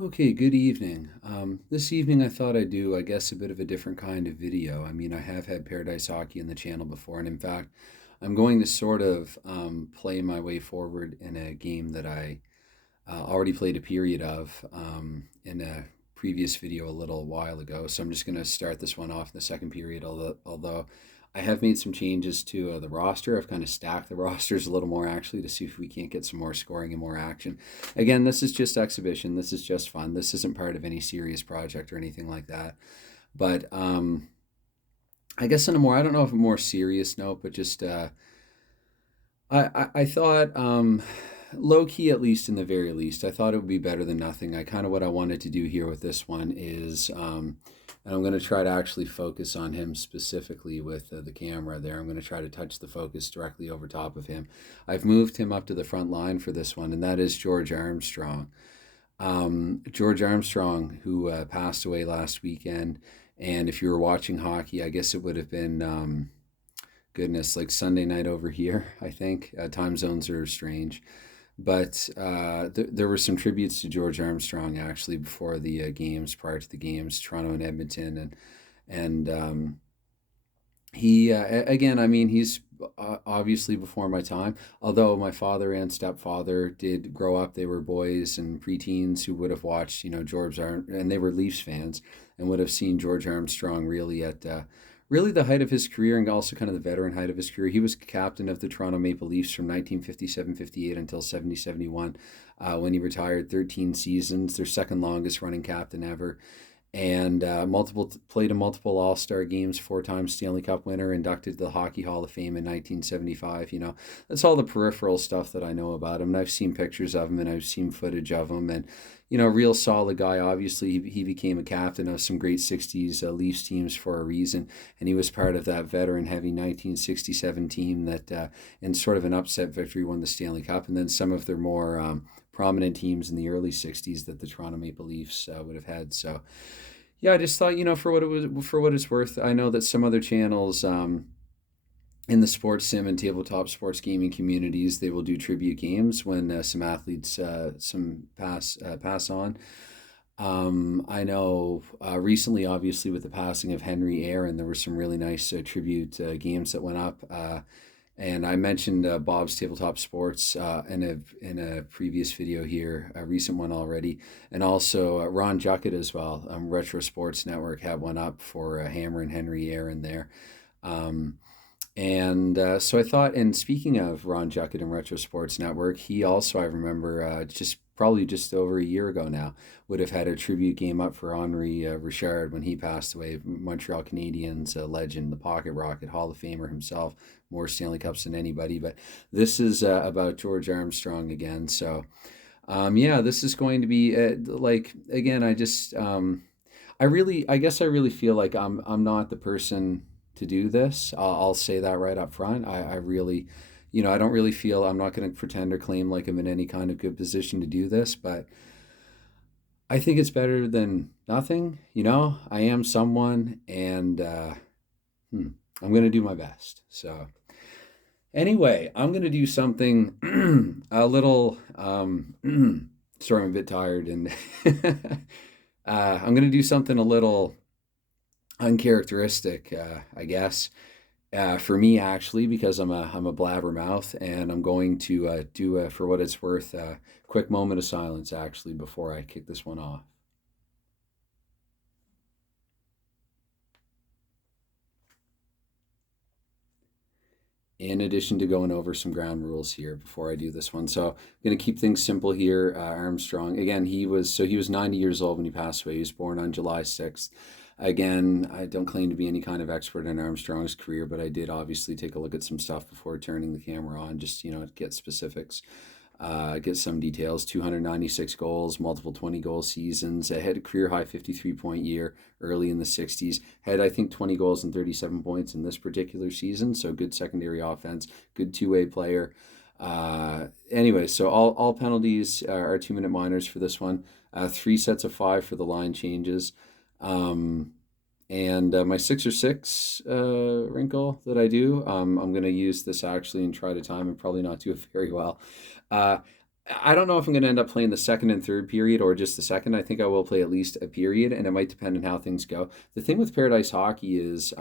Okay, good evening. This evening I thought I'd do, I guess, a bit of a different kind of video. I mean, I have had Paradise Hockey in the channel before, and in fact, I'm going to sort of play my way forward in a game that I already played a period of in a previous video a little while ago. So I'm just going to start this one off in the second period, although I have made some changes to the roster. I've kind of stacked the rosters a little more actually to see if we can't get some more scoring and more action. Again, this is just exhibition. This is just fun. This isn't part of any serious project or anything like that. But I guess on a more, I don't know if a more serious note, but just I thought, low key, at least in the very least, I thought it would be better than nothing. I kind of what I wanted to do here with this one is, and I'm going to try to actually focus on him specifically with the camera there. I'm going to try to touch the focus directly over top of him. I've moved him up to the front line for this one, and that is George Armstrong. George Armstrong, who passed away last weekend. And if you were watching hockey, I guess it would have been goodness, like Sunday night over here, I think. Time zones are strange. But there were some tributes to George Armstrong actually before the games, prior to the games, Toronto and Edmonton, and he again. I mean, he's obviously before my time. Although my father and stepfather did grow up, they were boys and preteens who would have watched, George and they were Leafs fans and would have seen George Armstrong really at really the height of his career and also kind of the veteran height of his career. He was captain of the Toronto Maple Leafs from 1957-58 until 70-71 when he retired. 13 seasons, their second longest running captain ever. And multiple played in multiple All-Star games, four-time Stanley Cup winner, inducted to the Hockey Hall of Fame in 1975. That's all the peripheral stuff that I know about him. And I've seen pictures of him and I've seen footage of him. And real solid guy. Obviously, he became a captain of some great 60s Leafs teams for a reason. And he was part of that veteran heavy 1967 team that, in sort of an upset victory, won the Stanley Cup. And then some of their more prominent teams in the early 60s that the Toronto Maple Leafs would have had. So, yeah, I just thought, for what it's worth, I know that some other channels in the sports sim and tabletop sports gaming communities, they will do tribute games when some athletes some pass on. I know recently, obviously, with the passing of Henry Aaron, there were some really nice tribute games that went up. And I mentioned Bob's Tabletop Sports in a previous video here, a recent one already, and also Ron Juckett as well. Retro Sports Network had one up for Hammer and Henry Aaron there. Um, and so I thought, and speaking of Ron Juckett and Retro Sports Network, he also, I remember, just probably just over a year ago now, would have had a tribute game up for Henri Richard when he passed away. Montreal Canadiens legend, the Pocket Rocket, Hall of Famer himself, more Stanley Cups than anybody. But this is about George Armstrong again. So, yeah, this is going to be like, again, I guess I really feel like I'm not the person to do this. I'll say that right up front. I really, I don't really feel I'm not going to pretend or claim like I'm in any kind of good position to do this, but I think it's better than nothing. I am someone, and I'm going to do my best. So anyway, I'm going to do something a little. Sorry, I'm a bit tired, and I'm going to do something a little uncharacteristic, I guess, for me actually, because I'm a blabbermouth, and I'm going to do for what it's worth, a quick moment of silence actually before I kick this one off. In addition to going over some ground rules here before I do this one. So I'm going to keep things simple here. Armstrong, again, he was 90 years old when he passed away. He was born on July 6th. Again, I don't claim to be any kind of expert in Armstrong's career, but I did obviously take a look at some stuff before turning the camera on, just, to get specifics. Get some details. 296 goals, multiple 20-goal seasons. Had a career high 53-point year early in the 60s. Had, I think, 20 goals and 37 points in this particular season. So good secondary offense, good two-way player. Anyway, so all penalties are 2-minute minors for this one. 3 sets of 5 for the line changes. And my 6 or 6 wrinkle that I do, I'm going to use this actually and try to time and probably not do it very well. Uh, I don't know if I'm going to end up playing the second and third period or just the second. I think I will play at least a period, and it might depend on how things go. The thing with Paradise Hockey is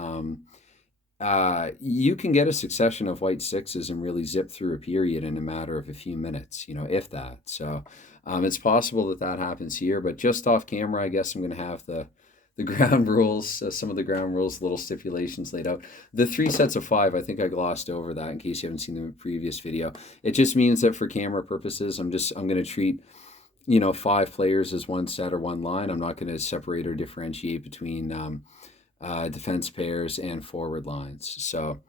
you can get a succession of white sixes and really zip through a period in a matter of a few minutes, if that. So it's possible that that happens here, but just off camera, I guess I'm going to have the ground rules, some of the ground rules, little stipulations laid out. The 3 sets of 5, I think I glossed over that in case you haven't seen the previous video. It just means that for camera purposes, I'm going to treat 5 players as one set or one line. I'm not going to separate or differentiate between defense pairs and forward lines. So,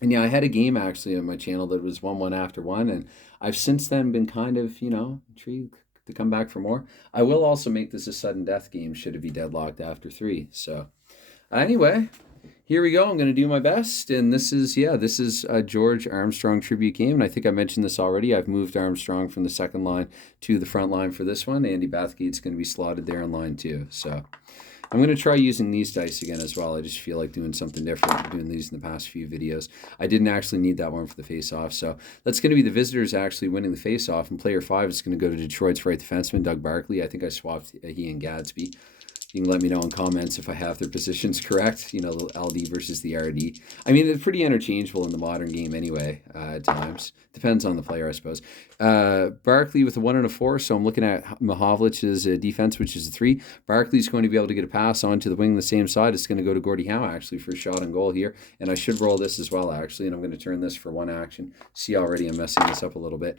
and yeah, I had a game actually on my channel that was 1-1 after one, and I've since then been kind of, intrigued to come back for more. I will also make this a sudden death game should it be deadlocked after 3. So, anyway, here we go. I'm going to do my best, and this is a George Armstrong tribute game, and I think I mentioned this already. I've moved Armstrong from the second line to the front line for this one. Andy Bathgate's going to be slotted there in line 2. So I'm going to try using these dice again as well. I just feel like doing something different. I'm doing these in the past few videos. I didn't actually need that one for the face-off. So that's going to be the visitors actually winning the face-off. And player 5 is going to go to Detroit's right defenseman, Doug Barkley. I think I swapped he and Gadsby. You can let me know in comments if I have their positions correct, the LD versus the RD. I mean, they're pretty interchangeable in the modern game anyway, at times. Depends on the player, I suppose. Barkley with a 1 and a 4, so I'm looking at Mahovlich's defense, which is a 3. Barkley's going to be able to get a pass onto the wing on the same side. It's going to go to Gordie Howe, actually, for a shot on goal here. And I should roll this as well, actually, and I'm going to turn this for 1 action. See, already I'm messing this up a little bit.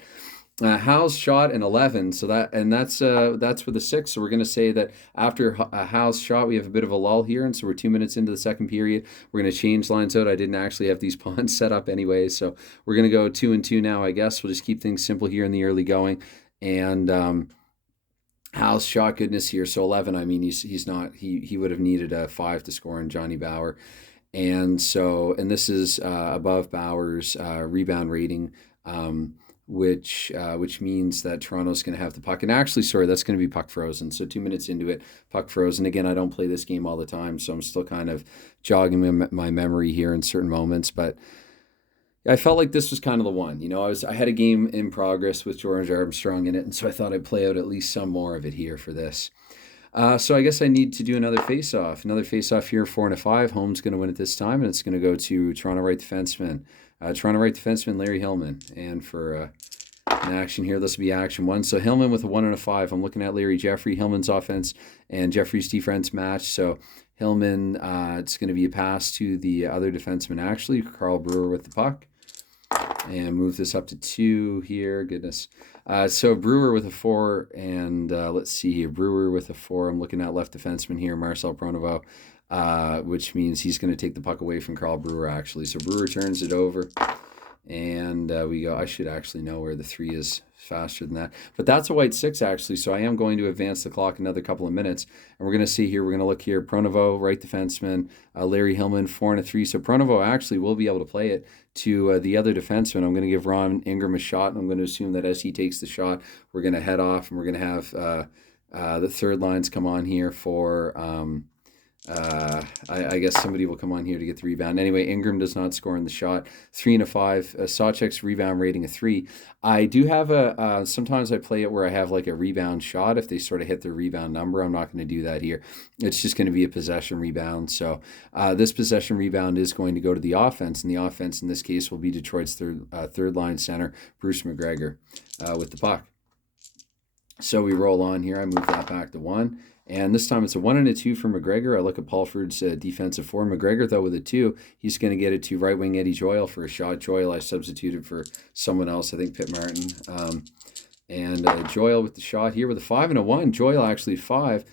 Howe's shot an 11, so that's with a 6. So we're going to say that after Howe's shot, we have a bit of a lull here, and so we're 2 minutes into the second period. We're going to change lines out. I didn't actually have these pawns set up anyway, so we're going to go 2 and 2 now. I guess we'll just keep things simple here in the early going. And Howe's shot, goodness here, so 11. I mean, he's not he would have needed a 5 to score on Johnny Bower, and this is above Bower's rebound rating. Which means that Toronto's going to have the puck. And actually, sorry, that's going to be puck frozen. So 2 minutes into it, puck frozen. Again, I don't play this game all the time, so I'm still kind of jogging my memory here in certain moments. But I felt like this was kind of the one. I had a game in progress with George Armstrong in it, and so I thought I'd play out at least some more of it here for this. So I guess I need to do another face-off. Another face-off here, 4 and a 5. Home's going to win it this time, and it's going to go to Toronto right defenseman. Toronto right defenseman Larry Hillman. And for an action here, this will be action 1. So Hillman with a 1 and a 5. I'm looking at Larry Jeffrey. Hillman's offense and Jeffrey's defense match. So Hillman, it's going to be a pass to the other defenseman, actually, Carl Brewer with the puck. And move this up to 2 here. Goodness. So Brewer with a 4, and let's see here. Brewer with a 4. I'm looking at left defenseman here, Marcel Pronovo, which means he's going to take the puck away from Carl Brewer, actually. So Brewer turns it over, and we go. I should actually know where the 3 is faster than that. But that's a white 6, actually, so I am going to advance the clock another couple of minutes. And we're going to see here, we're going to look here, Pronovo, right defenseman, Larry Hillman, 4 and a 3. So Pronovo actually will be able to play it to the other defenseman. I'm going to give Ron Ingram a shot, and I'm going to assume that as he takes the shot, we're going to head off, and we're going to have the third lines come on here for... I guess somebody will come on here to get the rebound. Anyway, Ingram does not score in the shot. 3 and a 5. Sawchek's rebound rating a 3. I do have sometimes I play it where I have like a rebound shot if they sort of hit their rebound number. I'm not going to do that here. It's just going to be a possession rebound. So this possession rebound is going to go to the offense, and the offense in this case will be Detroit's third line center, Bruce McGregor, with the puck. So we roll on here. I move that back to 1. And this time it's a 1 and a 2 for McGregor. I look at Paulford's defensive 4. McGregor, though, with a 2, he's going to get it to right wing Eddie Joyle for a shot. Joyle I substituted for someone else, I think Pitt Martin. And Joyle with the shot here with a 5 and a 1. Joyle actually 5.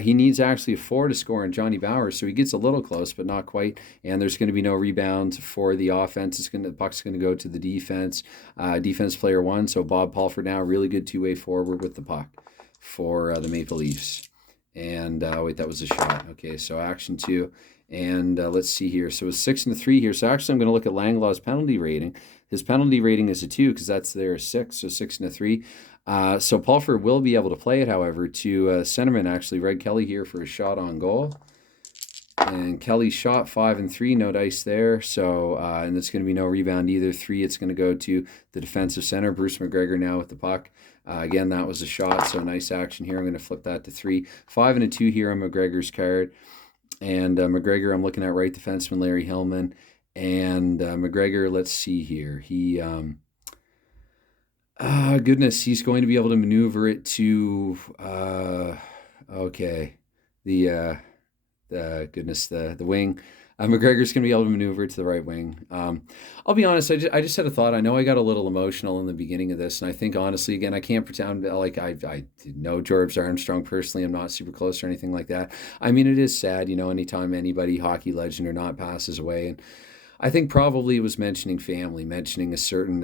He needs actually a 4 to score on Johnny Bower, so he gets a little close, but not quite. And there's going to be no rebound for the offense. The puck's going to go to the defense. Defense player 1, so Bob Paulford now, really good two-way forward with the puck for the Maple Leafs. And wait, that was a shot. Okay, so action 2. And let's see here. So it's 6 and a 3 here. So actually, I'm going to look at Langlaw's penalty rating. His penalty rating is a 2 because that's there a 6. So 6 and a 3. So Paulford will be able to play it, however, to centerman, actually, Red Kelly here for a shot on goal. And Kelly shot 5 and 3, no dice there. So, and it's going to be no rebound either. 3, it's going to go to the defensive center, Bruce McGregor now with the puck. Again, that was a shot, so nice action here. I'm going to flip that to 3. 5 and a 2 here on McGregor's card. And McGregor, I'm looking at right defenseman Larry Hillman. And McGregor, let's see here. He, goodness, he's going to be able to maneuver it to, okay, the wing. McGregor's going to be able to maneuver it to the right wing. I'll be honest, I just had a thought. I know I got a little emotional in the beginning of this, and I think, honestly, again, I can't pretend like I know George Armstrong personally. I'm not super close or anything like that. I mean, it is sad, anytime anybody, hockey legend or not, passes away. And I think probably it was mentioning family, mentioning a certain,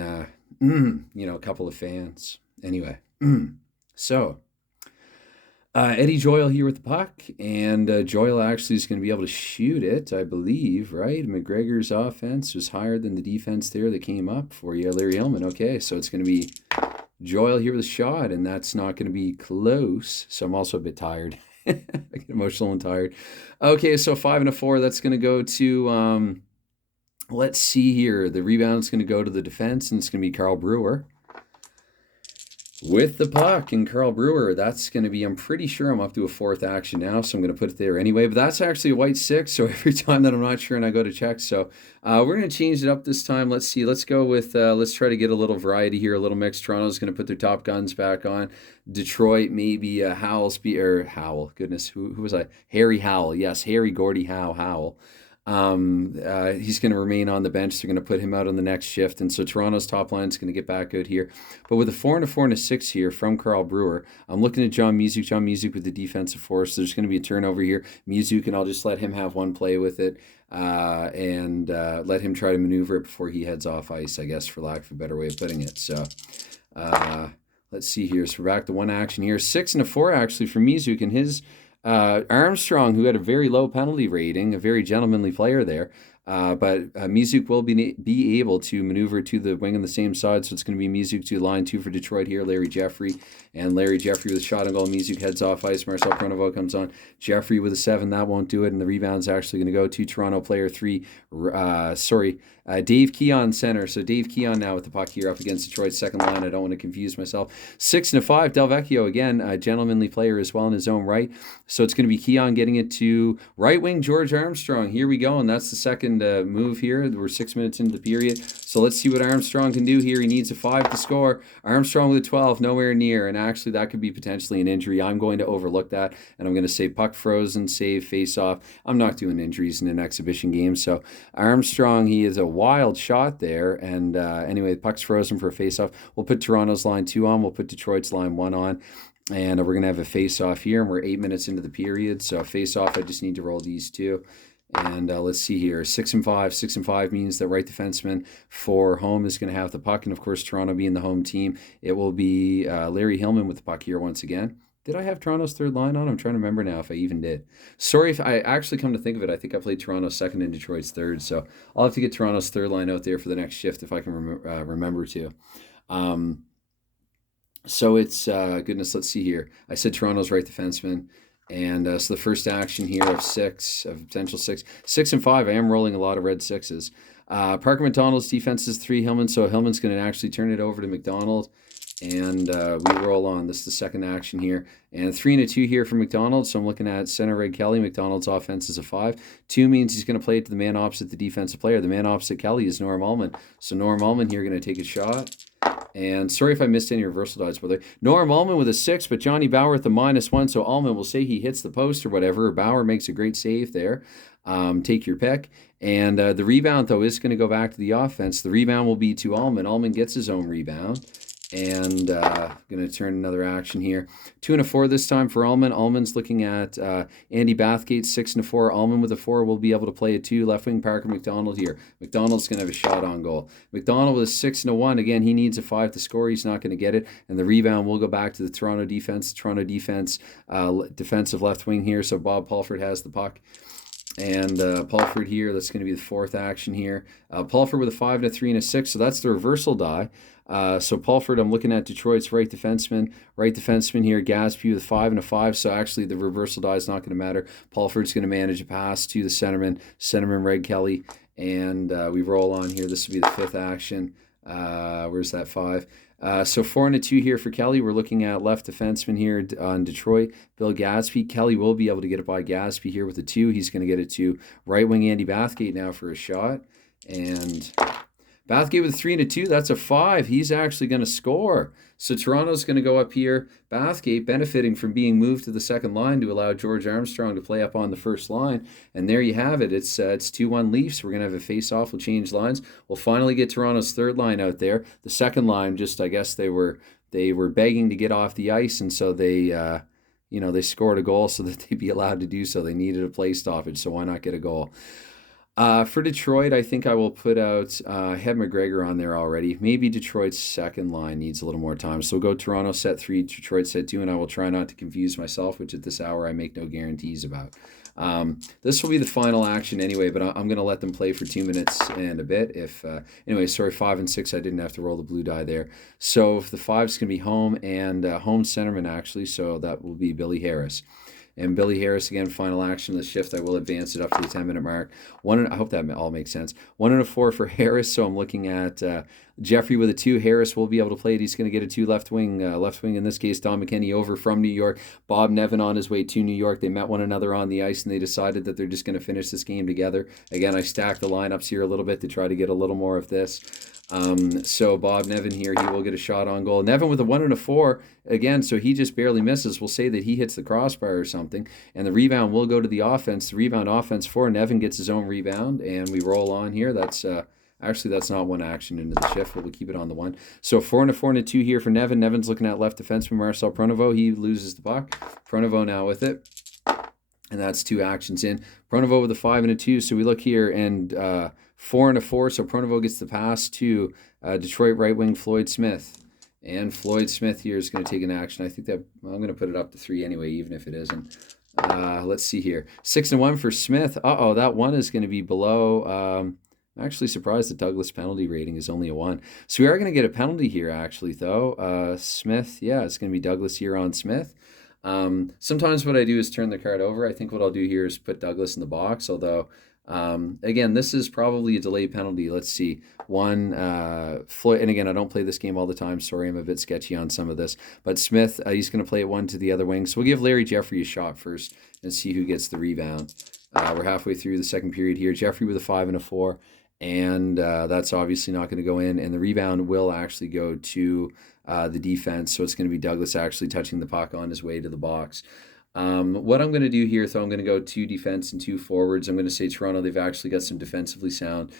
couple of fans. Anyway, so... Eddie Joyle here with the puck, and Joyle actually is going to be able to shoot it, I believe, right? McGregor's offense was higher than the defense there that came up for you, Larry Hillman. Okay, so it's going to be Joyle here with a shot, and that's not going to be close. So I'm also a bit tired. I get emotional and tired. Okay, so 5 and a 4, that's going to go to, let's see here. The rebound's going to go to the defense, and it's going to be Carl Brewer with the puck. And Carl Brewer, that's going to be, I'm pretty sure I'm up to a 4th action now, so I'm going to put it there anyway. But that's actually a white 6, so every time that I'm not sure and I go to check. So we're going to change it up this time. Let's see. Let's go with, let's try to get a little variety here, a little mix. Toronto's going to put their top guns back on. Detroit, maybe Howell. Goodness, who was I? Harry Howell. Yes, Harry Gordy Howell. He's going to remain on the bench. They're going to put him out on the next shift. And so Toronto's top line is going to get back out here. But with a 4 and a 4 and a 6 here from Carl Brewer, I'm looking at John Music. John Music with the defensive force. There's going to be a turnover here. Music, and I'll just let him have one play with it and let him try to maneuver it before he heads off ice, I guess, for lack of a better way of putting it. So let's see here. So we're back to one action here. 6 and a 4 actually for Music, and his... Armstrong, who had a very low penalty rating, a very gentlemanly player there, but Music will be able to maneuver to the wing on the same side, so it's going to be Music to line 2 for Detroit here, Larry Jeffrey, and Larry Jeffrey with a shot on goal. Music heads off ice, Marcel Pronovost comes on, Jeffrey with a 7, that won't do it, and the rebound's actually going to go to Toronto player 3, Dave Keon center. So Dave Keon now with the puck here up against Detroit's second line. I don't want to confuse myself. 6 and a 5, Del Vecchio again, a gentlemanly player as well in his own right. So it's going to be Keon getting it to right wing George Armstrong. Here we go, and that's the second move here. We're 6 minutes into the period. So let's see what Armstrong can do here. He needs a 5 to score. Armstrong with a 12, nowhere near, and actually that could be potentially an injury. I'm going to overlook that, and I'm going to say puck frozen, save, face off. I'm not doing injuries in an exhibition game. So Armstrong, he is a wild shot there, and anyway, the puck's frozen for a face-off. We'll put Toronto's line 2 on, we'll put Detroit's line 1 on, and we're going to have a face-off here, and we're 8 minutes into the period, so face-off, I just need to roll these 2. And let's see here, 6 and 5. 6 and 5 means that right defenseman for home is going to have the puck, and of course, Toronto being the home team, it will be Larry Hillman with the puck here once again. Did I have Toronto's third line on? I'm trying to remember now if I even did. Sorry if I actually come to think of it. I think I played Toronto's second and Detroit's third. So I'll have to get Toronto's third line out there for the next shift if I can remember to. So it's, goodness, let's see here. I said Toronto's right defenseman. And so the first action here of potential 6. 6 and 5, I am rolling a lot of red 6s. Parker McDonald's defense is 3 Hillman. So Hillman's going to actually turn it over to McDonald. And we roll on. This is the second action here. And 3 and a 2 here for McDonald. So I'm looking at center Red Kelly. McDonald's offense is a 5. 2 means he's going to play it to the man opposite the defensive player. The man opposite Kelly is Norm Ullman. So Norm Ullman here going to take a shot. And sorry if I missed any reversal dodges, brother. Norm Ullman with a 6, but Johnny Bauer at the -1. So Ullman will say he hits the post or whatever. Bauer makes a great save there. Take your pick. And the rebound, though, is going to go back to the offense. The rebound will be to Ullman. Ullman gets his own rebound. And going to turn another action here. 2 and a 4 this time for Ullman. Ullman's looking at Andy Bathgate, 6 and a 4. Ullman with a 4 will be able to play a 2. Left wing Parker McDonald here. McDonald's going to have a shot on goal. McDonald with a 6 and a 1. Again, he needs a 5 to score. He's not going to get it. And the rebound will go back to the Toronto defense. Defensive left wing here. So Bob Pulford has the puck. And Pulford here, that's going to be the fourth action here. Pulford with a 5 and a 3 and a 6, so that's the reversal die. So Pulford, I'm looking at Detroit's right defenseman. Right defenseman here, Gaspy with a 5 and a 5, so actually the reversal die is not going to matter. Pulford's going to manage a pass to the centerman Red Kelly, and we roll on here. This will be the fifth action. Where's that 5? So 4 and a 2 here for Kelly. We're looking at left defenseman here on Detroit, Bill Gaspy. Kelly will be able to get it by Gaspy here with a 2. He's going to get it to right wing Andy Bathgate now for a shot. And Bathgate with a 3 and a 2. That's a 5. He's actually going to score. So Toronto's going to go up here. Bathgate benefiting from being moved to the second line to allow George Armstrong to play up on the first line. And there you have it. It's 2-1 Leafs. We're going to have a face-off. We'll change lines. We'll finally get Toronto's third line out there. The second line, just I guess they were begging to get off the ice, and so they they scored a goal so that they'd be allowed to do so. They needed a play stoppage, so why not get a goal? For Detroit, I think I will put out Head McGregor on there already. Maybe Detroit's second line needs a little more time. So we'll go Toronto set 3, Detroit set 2, and I will try not to confuse myself, which at this hour I make no guarantees about. This will be the final action anyway, but I'm going to let them play for 2 minutes and a bit. Anyway, sorry, 5 and 6, I didn't have to roll the blue die there. So if the 5's going to be home and home centerman actually, so that will be Billy Harris. And Billy Harris, again, final action of the shift. I will advance it up to the 10-minute mark. I hope that all makes sense. 1 and a 4 for Harris. So I'm looking at Jeffrey with a 2. Harris will be able to play it. He's going to get a 2 left wing. Left wing, in this case, Don McKinney over from New York. Bob Nevin on his way to New York. They met one another on the ice, and they decided that they're just going to finish this game together. Again, I stacked the lineups here a little bit to try to get a little more of this. So Bob Nevin here, he will get a shot on goal. Nevin with a 1 and a 4 again, so he just barely misses. We'll say that he hits the crossbar or something, and the rebound will go to the offense. The rebound offense for Nevin gets his own rebound, and we roll on here. That's actually that's not one action into the shift, but we'll keep it on the 1. So 4 and a 4 and a 2 here for Nevin. Nevin's looking at left defenseman Marcel Pronovo. He loses the puck. Pronovo now with it. And that's 2 actions in. Pronovo with a 5 and a 2. So we look here and 4 and a 4. So Pronovo gets the pass to Detroit right wing Floyd Smith. And Floyd Smith here is going to take an action. I think that I'm going to put it up to 3 anyway, even if it isn't. Let's see here. 6 and 1 for Smith. That 1 is going to be below. I'm actually surprised the Douglas penalty rating is only a 1. So we are going to get a penalty here, actually, though. Smith, yeah, it's going to be Douglas here on Smith. Sometimes what I do is turn the card over. I think what I'll do here is put Douglas in the box, although, again, this is probably a delayed penalty. Let's see. Floyd, and again, I don't play this game all the time. Sorry, I'm a bit sketchy on some of this. But Smith, he's going to play it 1 to the other wing. So we'll give Larry Jeffrey a shot first and see who gets the rebound. We're halfway through the second period here. Jeffrey with a 5 and a 4. And that's obviously not going to go in. And the rebound will actually go to the defense. So it's going to be Douglas actually touching the puck on his way to the box. What I'm going to do here, so I'm going to go 2 defense and 2 forwards. I'm going to say Toronto, they've actually got some defensively sound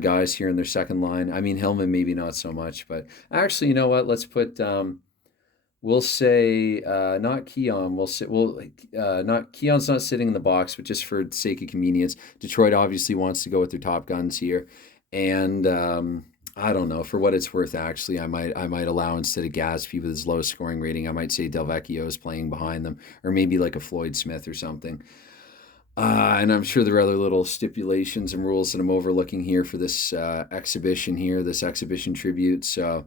guys here in their second line. I mean, Hillman maybe not so much. But actually, you know what? Let's put... we'll say not Keon. Not Keon's not sitting in the box, but just for the sake of convenience, Detroit obviously wants to go with their top guns here, and I don't know, for what it's worth. Actually, I might allow, instead of Gaspy with his lowest scoring rating, I might say Delvecchio is playing behind them, or maybe like a Floyd Smith or something. And I'm sure there are other little stipulations and rules that I'm overlooking here for this exhibition here, this exhibition tribute. So.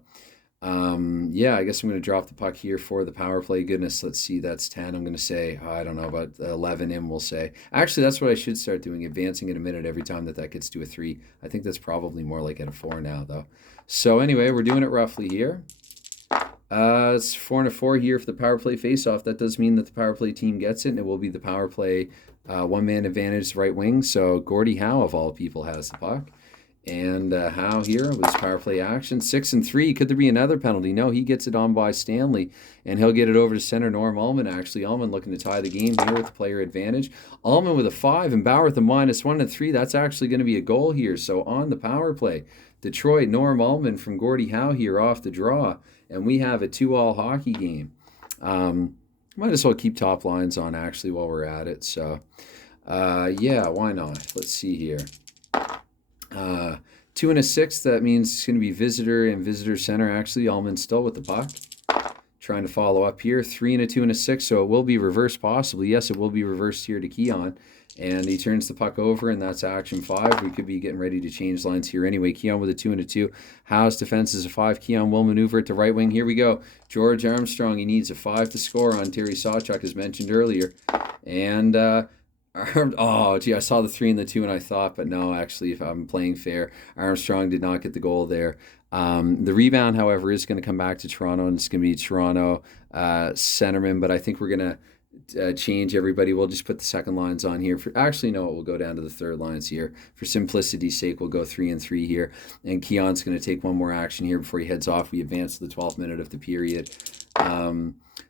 I guess I'm going to drop the puck here for the power play. Goodness, let's see, that's 10. I'm going to say, I don't know, about 11 in, we'll say. Actually, that's what I should start doing, advancing it a minute every time that gets to a 3. I think that's probably more like at a 4 now, though. So anyway, we're doing it roughly here. It's 4 and a 4 here for the power play face-off. That does mean that the power play team gets it, and it will be the power play one-man advantage right wing. So Gordie Howe, of all people, has the puck. And Howe here with his power play action. 6 and 3. Could there be another penalty? No, he gets it on by Stanley, and he'll get it over to center Norm Ullman, actually. Ullman looking to tie the game here with the player advantage. Ullman with a 5 and Bauer with a -1 and 3. That's actually going to be a goal here. So on the power play, Detroit, Norm Ullman from Gordie Howe here off the draw, and we have a 2-all hockey game. Might as well keep top lines on, actually, while we're at it. So, why not? Let's see here. 2 and a 6, that means it's going to be visitor and visitor center. Actually, Ullman still with the puck. trying to follow up here. 3 and a 2 and a 6, so it will be reversed possibly. Yes, it will be reversed here to Keon. And he turns the puck over, and that's action 5. We could be getting ready to change lines here anyway. Keon with a 2 and a 2. Howe's defense is a 5. Keon will maneuver it to right wing. Here we go. George Armstrong, he needs a 5 to score on Terry Sawchuk, as mentioned earlier. And, oh, gee, I saw the 3 and the 2, and I thought, but no, actually, if I'm playing fair, Armstrong did not get the goal there. The rebound, however, is going to come back to Toronto, and it's going to be Toronto centerman, but I think we're going to change everybody. We'll just put the second lines on here. Actually, no, we'll go down to the third lines here. For simplicity's sake, we'll go 3 and 3 here, and Keon's going to take one more action here before he heads off. We advance to the 12th minute of the period.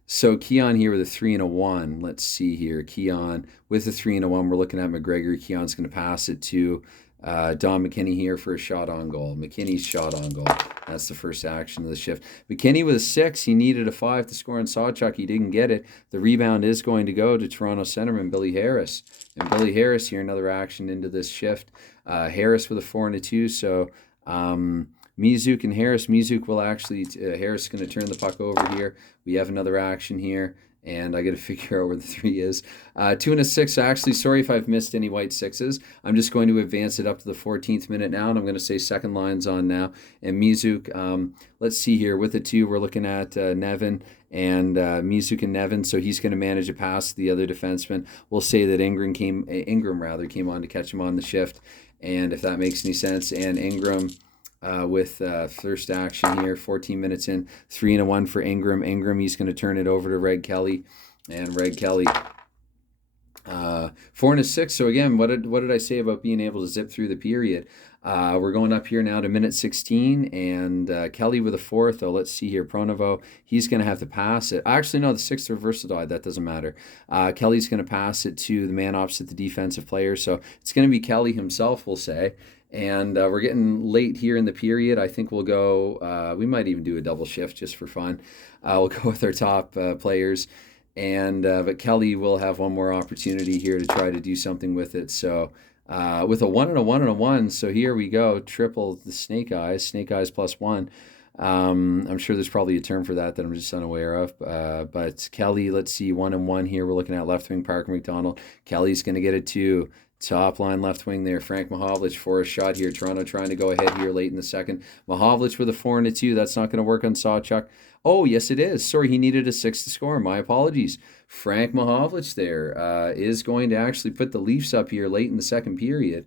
So Keon here with a 3 and a 1. Let's see here. Keon with a 3 and a 1. We're looking at McGregor. Keon's going to pass it to Don McKinney here for a shot on goal. McKinney's shot on goal. That's the first action of the shift. McKinney with a 6. He needed a 5 to score on Sawchuk. He didn't get it. The rebound is going to go to Toronto centerman Billy Harris. And Billy Harris here, another action into this shift. Harris with a 4 and a 2. So Mizuk and Harris. Mizuk will actually, Harris is going to turn the puck over here. We have another action here, and I got to figure out where the 3 is. 2 and a 6. Actually, sorry if I've missed any white 6s. I'm just going to advance it up to the 14th minute now, and I'm going to say second lines on now. And Mizuk, let's see here. With a 2, we're looking at Nevin and Mizuk and Nevin, so he's going to manage a pass to the other defenseman. We'll say that Ingram came on to catch him on the shift, and if that makes any sense. And Ingram with first action here, 14 minutes in, 3 and a 1 for Ingram. Ingram, he's going to turn it over to Reg Kelly, and Reg Kelly 4 and a 6. So again, what did I say about being able to zip through the period? We're going up here now to minute 16, and Kelly with a 4. Though let's see here, Pronovo, he's going to have to pass it. Actually, no, the 6th reversal died. That doesn't matter. Kelly's going to pass it to the man opposite the defensive player, so it's going to be Kelly himself, we'll say. And we're getting late here in the period. I think we'll go, we might even do a double shift just for fun. We'll go with our top players. And but Kelly will have one more opportunity here to try to do something with it. So with a 1 and a 1 and a 1. So here we go. Triple the snake eyes plus 1. I'm sure there's probably a term for that I'm just unaware of. But Kelly, let's see, 1 and 1 here. We're looking at left wing Parker McDonald. Kelly's going to get it to top line left wing there. Frank Mahovlich for a shot here. Toronto trying to go ahead here late in the second. Mahovlich with a 4 and a 2. That's not going to work on Sawchuk. Oh, yes, it is. Sorry, he needed a 6 to score. My apologies. Frank Mahovlich there is going to actually put the Leafs up here late in the second period.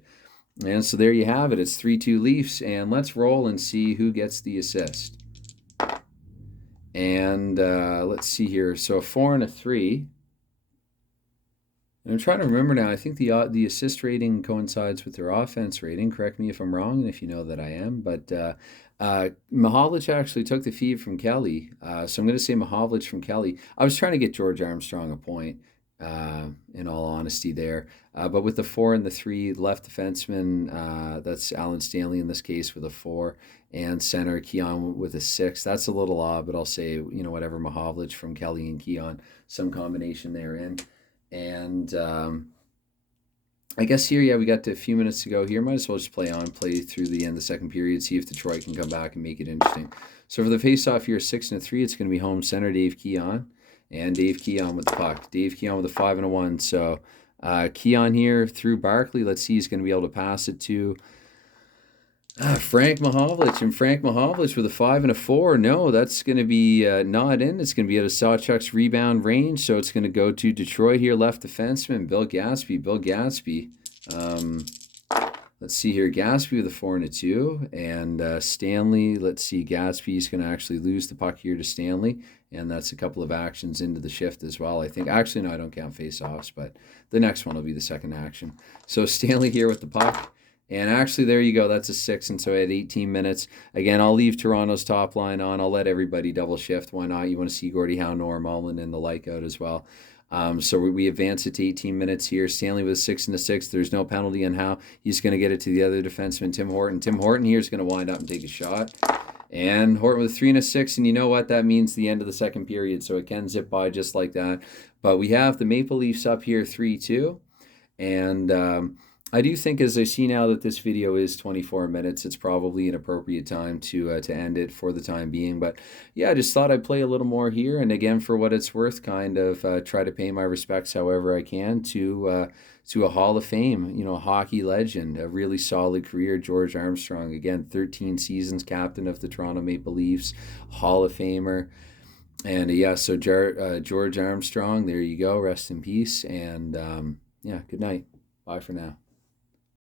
And so there you have it. It's 3-2 Leafs. And let's roll and see who gets the assist. And let's see here. So a 4 and a 3. And I'm trying to remember now. I think the assist rating coincides with their offense rating. Correct me if I'm wrong, and if you know that I am. But Mahovlich actually took the feed from Kelly. So I'm going to say Mahovlich from Kelly. I was trying to get George Armstrong a point, in all honesty there. But with the 4 and the 3, left defenseman, that's Alan Stanley in this case with a 4. And center, Keon with a 6. That's a little odd, but I'll say, whatever, Mahovlich from Kelly and Keon, some combination therein. And I guess here, we got a few minutes to go here. Might as well just play through the end of the second period, see if Detroit can come back and make it interesting. So for the face-off here, 6 and a 3, it's going to be home center Dave Keon. And Dave Keon with the puck. Dave Keon with a 5 and a 1. So Keon here through Barkley. Let's see, he's going to be able to pass it to Frank Mahovlich. And Frank Mahovlich with a 5 and a 4. No, that's going to be not in. It's going to be out of Sawchuk's rebound range. So it's going to go to Detroit here, left defenseman, Bill Gadsby. Let's see here. Gadsby with a 4 and a 2. And Stanley, let's see. Gadsby's going to actually lose the puck here to Stanley. And that's a couple of actions into the shift as well, I think. Actually, no, I don't count face-offs, but the next one will be the second action. So Stanley here with the puck. And actually, there you go. That's a 6, and so I had 18 minutes. Again, I'll leave Toronto's top line on. I'll let everybody double shift. Why not? You want to see Gordie Howe, Norm Mullen, and the like out as well. So we advance it to 18 minutes here. Stanley with a 6 and a 6. There's no penalty on Howe. He's going to get it to the other defenseman, Tim Horton. Tim Horton here is going to wind up and take a shot. And Horton with a 3 and a 6, and you know what? That means the end of the second period, so it can zip by just like that. But we have the Maple Leafs up here 3-2, and I do think, as I see now that this video is 24 minutes, it's probably an appropriate time to end it for the time being. But yeah, I just thought I'd play a little more here, and again, for what it's worth, kind of try to pay my respects however I can to a Hall of Fame, a hockey legend, a really solid career, George Armstrong. Again, 13 seasons, captain of the Toronto Maple Leafs, Hall of Famer. And yeah, so George Armstrong, there you go. Rest in peace. And yeah, good night. Bye for now.